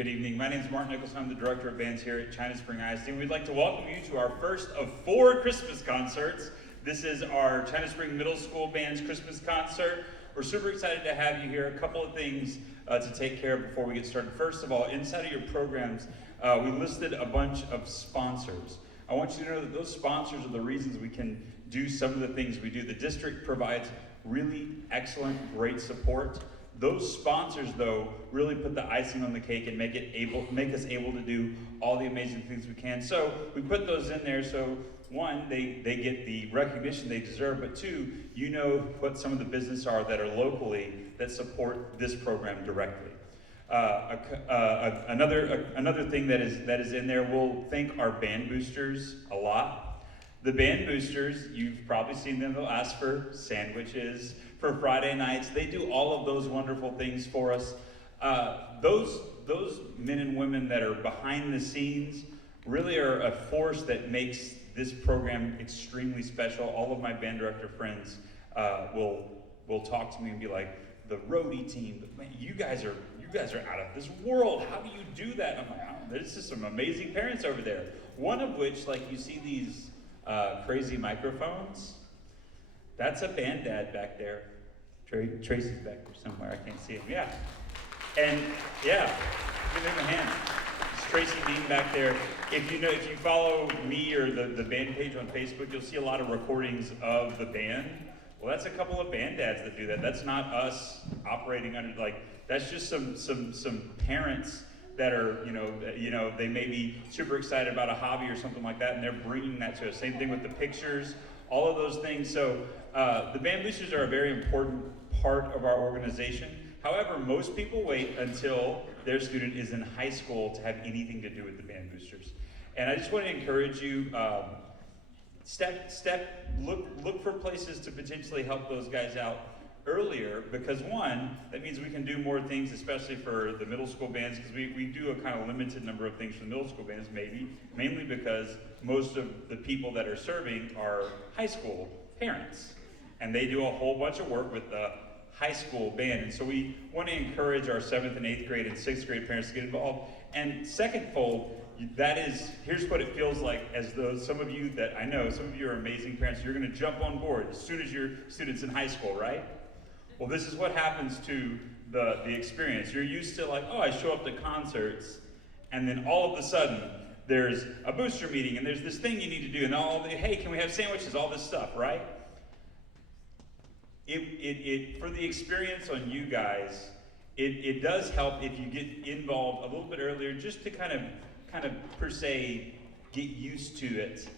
Good evening. My name is Martin Nichols. I'm the Director of Bands here at China Spring ISD. We'd like to welcome you to our first of 4 Christmas concerts. This is our China Spring Middle School Band's Christmas concert. We're super excited to have you here. A couple of things to take care of before we get started. First of all, inside of your programs, we listed a bunch of sponsors. I want you to know that those sponsors are the reasons we can do some of the things we do. The district provides really excellent, great support. Those sponsors, though, really put the icing on the cake and make us able to do all the amazing things we can. So we put those in there so, one, they get the recognition they deserve, but two, you know what some of the businesses are that are locally that support this program directly. Another thing that is in there, we'll thank our band boosters a lot. The band boosters, you've probably seen them, they'll ask for sandwiches for Friday nights. They do all of those wonderful things for us. Those men and women that are behind the scenes really are a force that makes this program extremely special. All of my band director friends will talk to me and be like, the roadie team, man, you guys are out of this world. How do you do that? I'm like, oh, there's just some amazing parents over there. One of which, like, you see these crazy microphones. That's a band dad back there. Tracy's back there somewhere. I can't see him. Yeah. And yeah, give him a hand. It's Tracy Dean back there. If you follow me or the band page on Facebook, you'll see a lot of recordings of the band. Well, that's a couple of band dads that do that. That's not us operating under, like, that's just some parents that are, they may be super excited about a hobby or something like that, and they're bringing that to us. Same thing with the pictures, all of those things. So the band boosters are a very important part of our organization. However, most people wait until their student is in high school to have anything to do with the band boosters. And I just want to encourage you, look for places to potentially help those guys out earlier, because one, that means we can do more things, especially for the middle school bands, because we do a kind of limited number of things for the middle school bands, mainly because most of the people that are serving are high school parents, and they do a whole bunch of work with the high school band. And so we want to encourage our 7th and 8th grade and 6th grade parents to get involved. And secondfold, here's what it feels like, as though some of you are amazing parents, you're going to jump on board as soon as your student's in high school, right? Well, this is what happens to the experience. You're used to, like, oh, I show up to concerts, and then all of a sudden, there's a booster meeting, and there's this thing you need to do, and hey, can we have sandwiches, all this stuff, right? For the experience on you guys, it does help if you get involved a little bit earlier, just to kind of per se get used to it,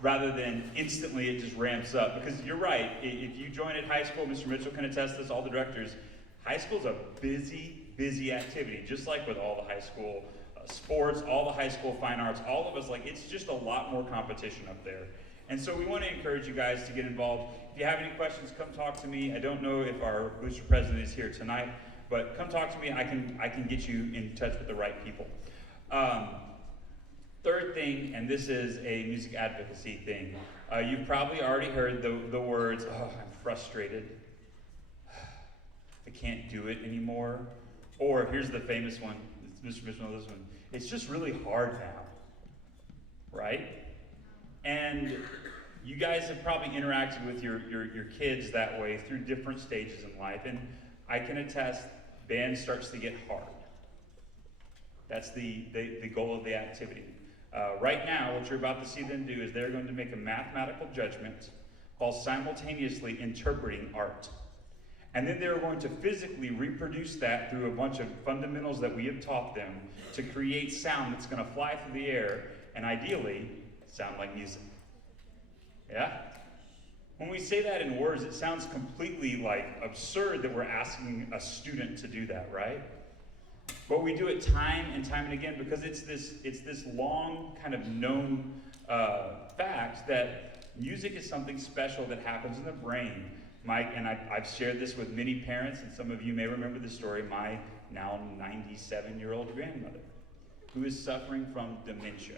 rather than instantly it just ramps up. Because you're right, if you join at high school, Mr. Mitchell can attest this, all the directors, high school's a busy activity, just like with all the high school sports, all the high school fine arts, all of us, like, it's just a lot more competition up there. And so we want to encourage you guys to get involved. If you have any questions, come talk to me. I don't know if our booster president is here tonight, but come talk to me. I can get you in touch with the right people. Third thing, and this is a music advocacy thing. You've probably already heard the words, oh, I'm frustrated. I can't do it anymore. Or here's the famous one, Mr. Mitchell knows this one. It's just really hard now, right? And you guys have probably interacted with your kids that way through different stages in life, and I can attest, band starts to get hard. That's the goal of the activity. Right now, what you're about to see them do is they're going to make a mathematical judgment while simultaneously interpreting art. And then they're going to physically reproduce that through a bunch of fundamentals that we have taught them to create sound that's going to fly through the air and ideally sound like music. Yeah? When we say that in words, it sounds completely like absurd that we're asking a student to do that, right? But we do it time and time and again because it's this long kind of known fact that music is something special that happens in the brain. I've shared this with many parents, and some of you may remember the story, my now 97-year-old grandmother, who is suffering from dementia.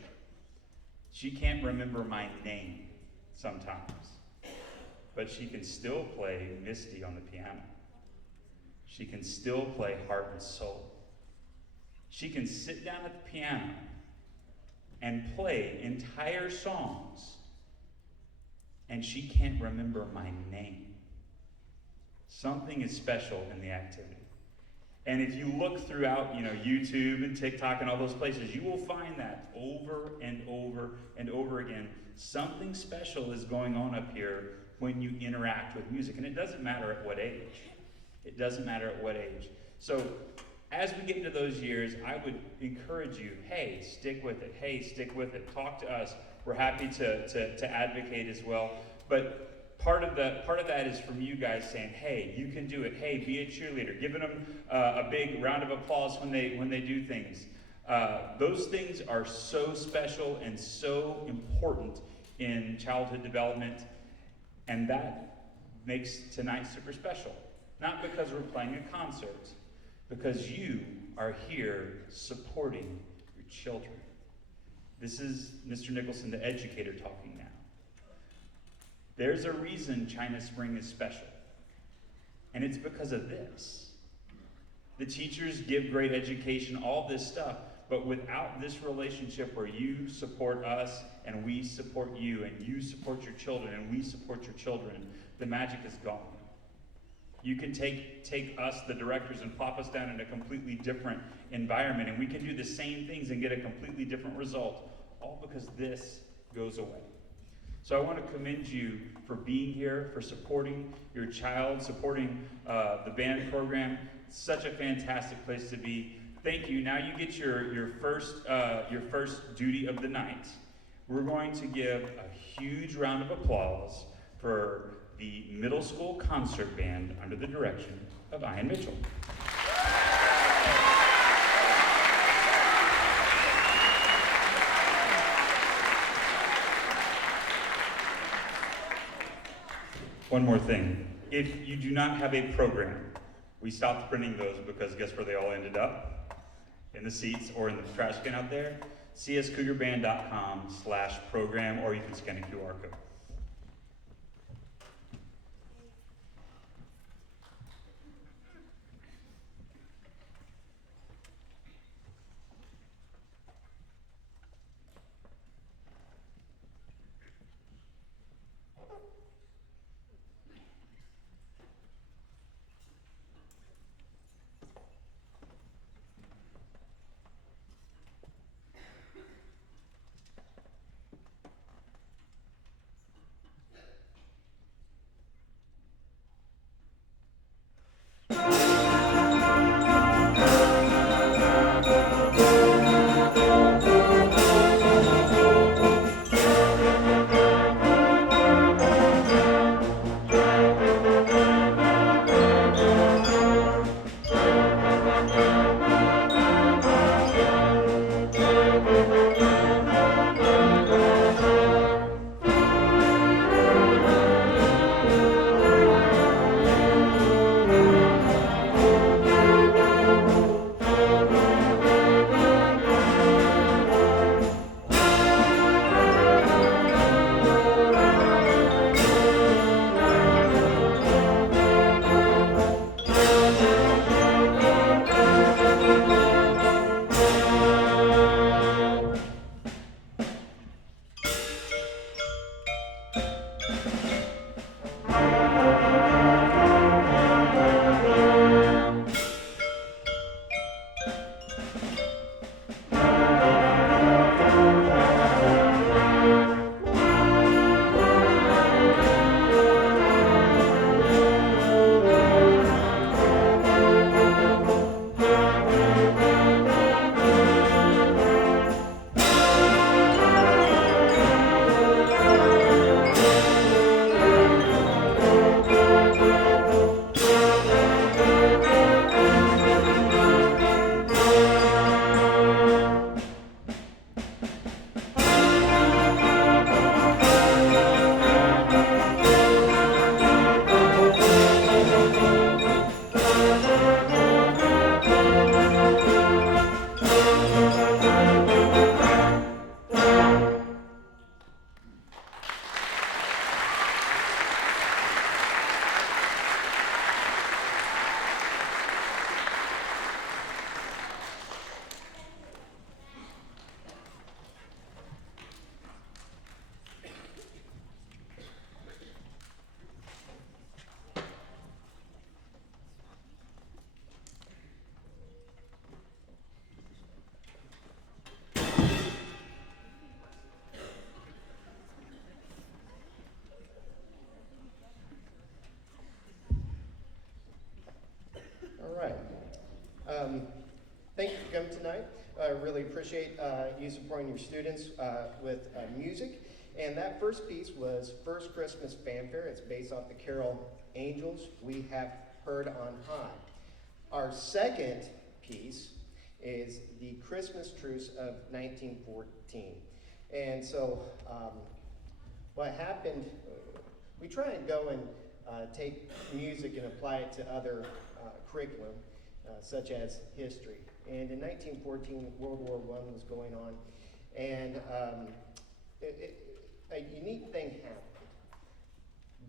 She can't remember my name sometimes, but she can still play Misty on the piano. She can still play Heart and Soul. She can sit down at the piano and play entire songs, and she can't remember my name. Something is special in the activity. And if you look throughout, YouTube and TikTok and all those places, you will find that over and over and over again. Something special is going on up here when you interact with music. And it doesn't matter at what age. It doesn't matter at what age. So as we get into those years, I would encourage you, hey, stick with it. Hey, stick with it. Talk to us. We're happy to advocate as well. But part of that is from you guys saying, hey, you can do it. Hey, be a cheerleader. Giving them a big round of applause when they do things. Those things are so special and so important in childhood development, and that makes tonight super special. Not because we're playing a concert, because you are here supporting your children. This is Mr. Nicholson, the educator, talking now. There's a reason China Spring is special, and it's because of this. The teachers give great education, all this stuff, but without this relationship where you support us and we support you, and you support your children and we support your children, the magic is gone. You can take us, the directors, and plop us down in a completely different environment, and we can do the same things and get a completely different result, all because this goes away. So I want to commend you for being here, for supporting your child, supporting the band program. It's such a fantastic place to be. Thank you. Now you get your first duty of the night. We're going to give a huge round of applause for the middle school concert band under the direction of Ian Mitchell. One more thing. If you do not have a program, we stopped printing those because guess where they all ended up? In the seats or in the trash can out there? cscougarband.com/program, or you can scan a QR code. appreciate you supporting your students with music. And that first piece was First Christmas Fanfare. It's based off the carol Angels We Have Heard on High. Our second piece is the Christmas Truce of 1914. And so what happened, we try and go and take music and apply it to other curriculum, such as history. And in 1914, World War I was going on, and a unique thing happened.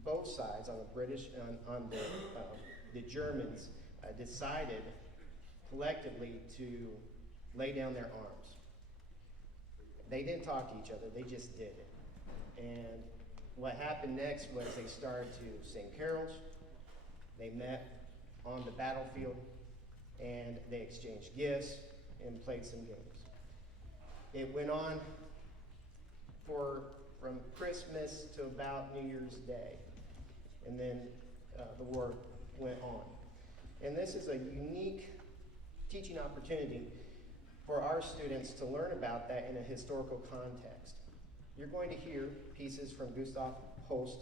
Both sides, on the British and on the Germans, decided collectively to lay down their arms. They didn't talk to each other, they just did it. And what happened next was they started to sing carols, they met on the battlefield, and they exchanged gifts and played some games. It went on from Christmas to about New Year's Day, and then the war went on. And this is a unique teaching opportunity for our students to learn about that in a historical context. You're going to hear pieces from Gustav Holst,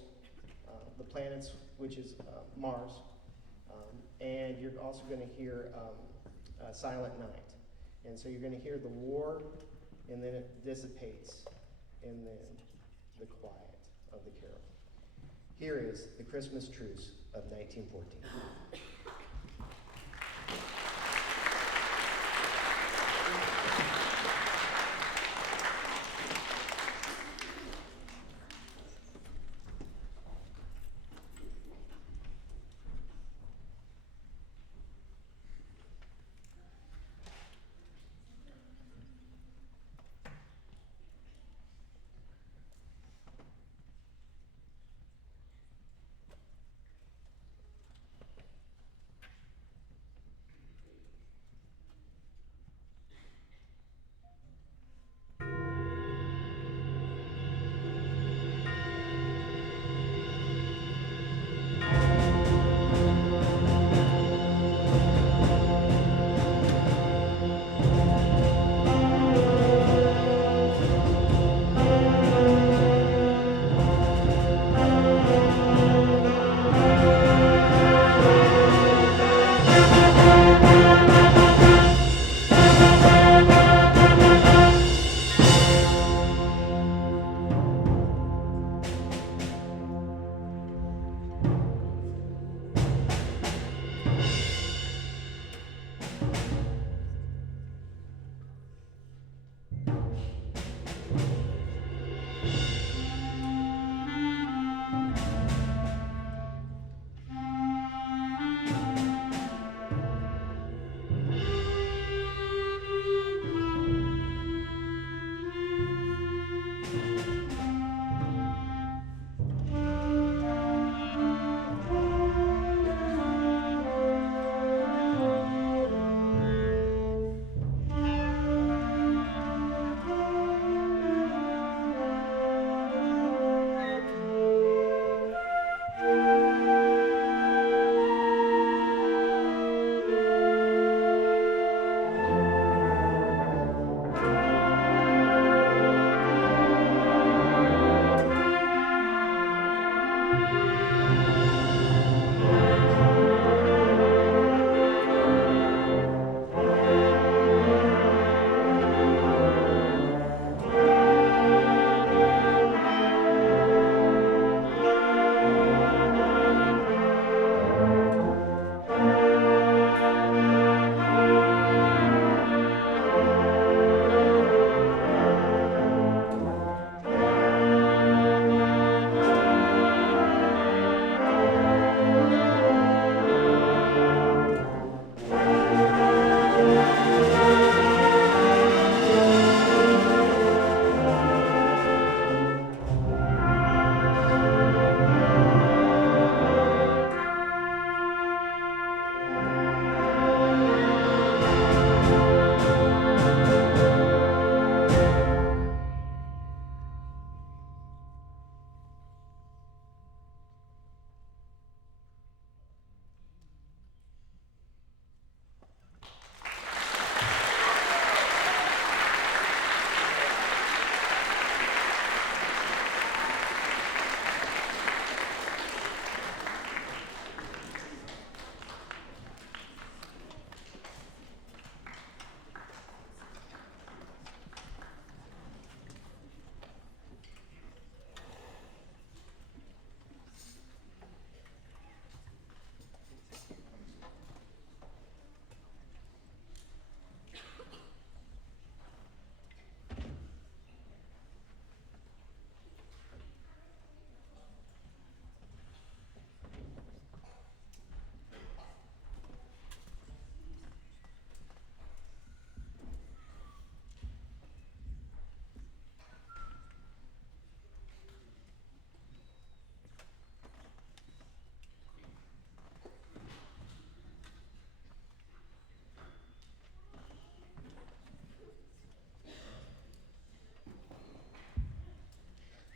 The Planets, which is Mars, and you're also going to hear Silent Night. And so you're going to hear the war, and then it dissipates, and then the quiet of the carol. Here is the Christmas Truce of 1914.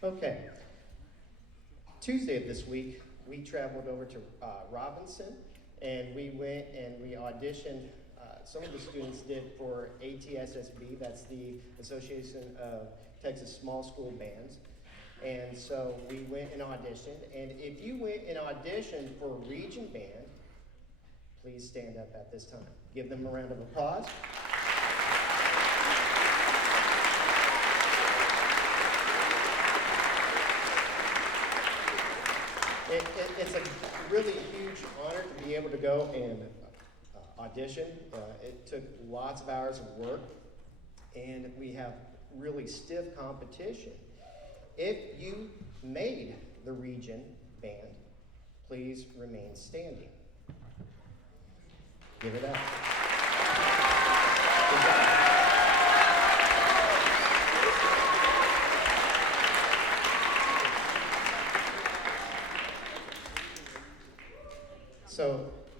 Okay. Tuesday of this week, we traveled over to Robinson, and we went and we auditioned. Some of the students did for ATSSB, that's the Association of Texas Small School Bands. And so we went and auditioned. And if you went and auditioned for a region band, please stand up at this time. Give them a round of applause. It's a really huge honor to be able to go and audition. It took lots of hours of work, and we have really stiff competition. If you made the region band, please remain standing. Give it up. Good job.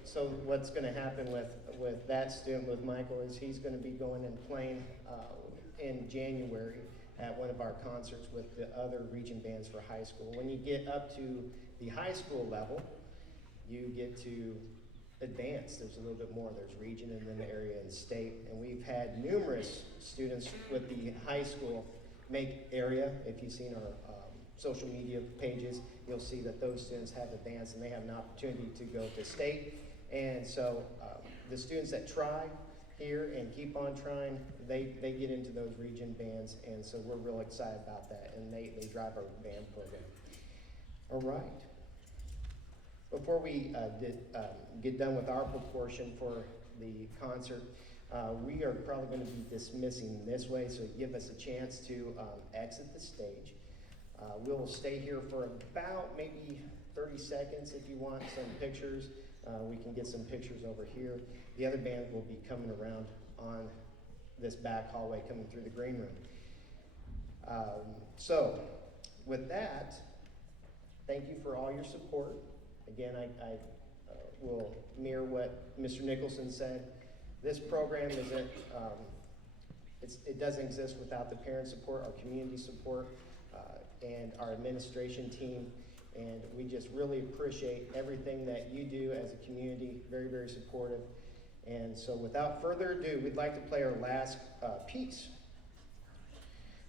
So what's going to happen with that student, with Michael, is he's going to be going and playing in January at one of our concerts with the other region bands for high school. When you get up to the high school level, you get to advance. There's a little bit more. There's region and then the area and state. And we've had numerous students with the high school make area. If you've seen our social media pages, you'll see that those students have advanced and they have an opportunity to go to state. And so the students that try here and keep on trying, they get into those region bands, and so we're real excited about that, and they drive our band program. All right. Before we get done with our proportion for the concert, we are probably going to be dismissing this way, so give us a chance to exit the stage. We'll stay here for about maybe 30 seconds if you want some pictures. We can get some pictures over here. The other band will be coming around on this back hallway coming through the green room. So with that, thank you for all your support. Again, I will mirror what Mr. Nicholson said. This program isn't, it doesn't exist without the parent support, our community support, and our administration team. And we just really appreciate everything that you do as a community, very, very supportive. And so without further ado, we'd like to play our last piece.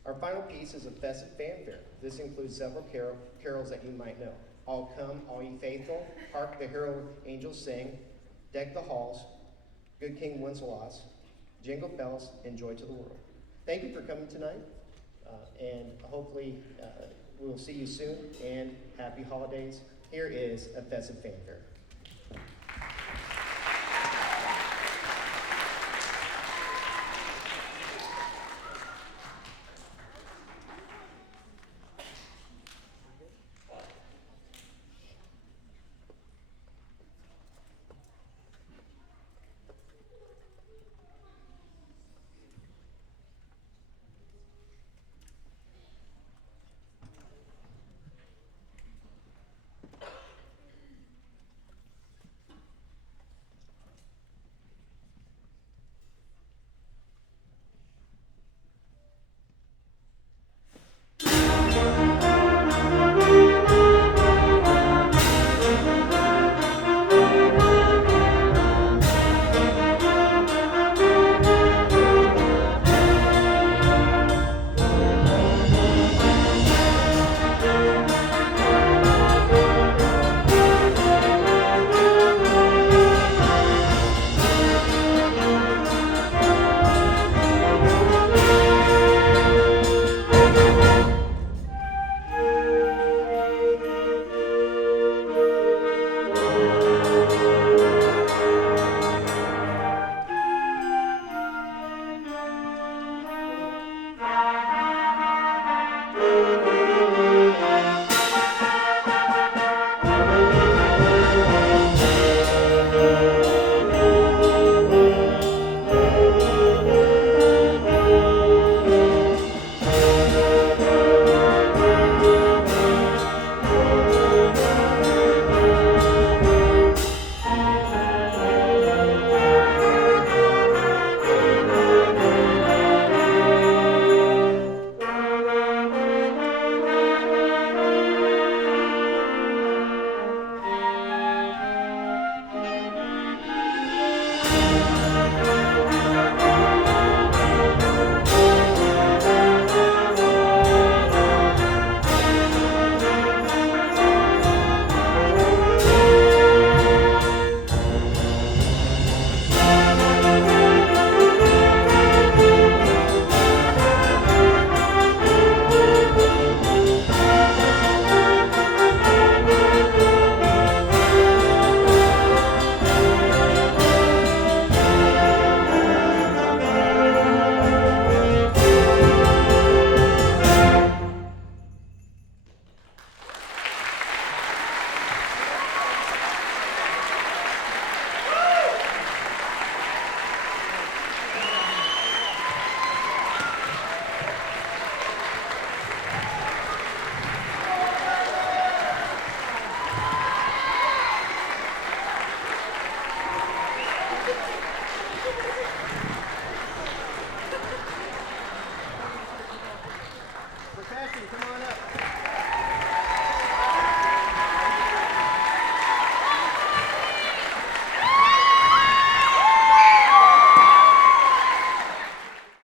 Our final piece is a festive fanfare. This includes several carols that you might know. All come, all ye faithful, hark the herald angels sing, deck the halls, good King Wenceslaus, jingle bells, and joy to the world. Thank you for coming tonight, and hopefully we'll see you soon, and happy holidays. Here is a festive fanfare.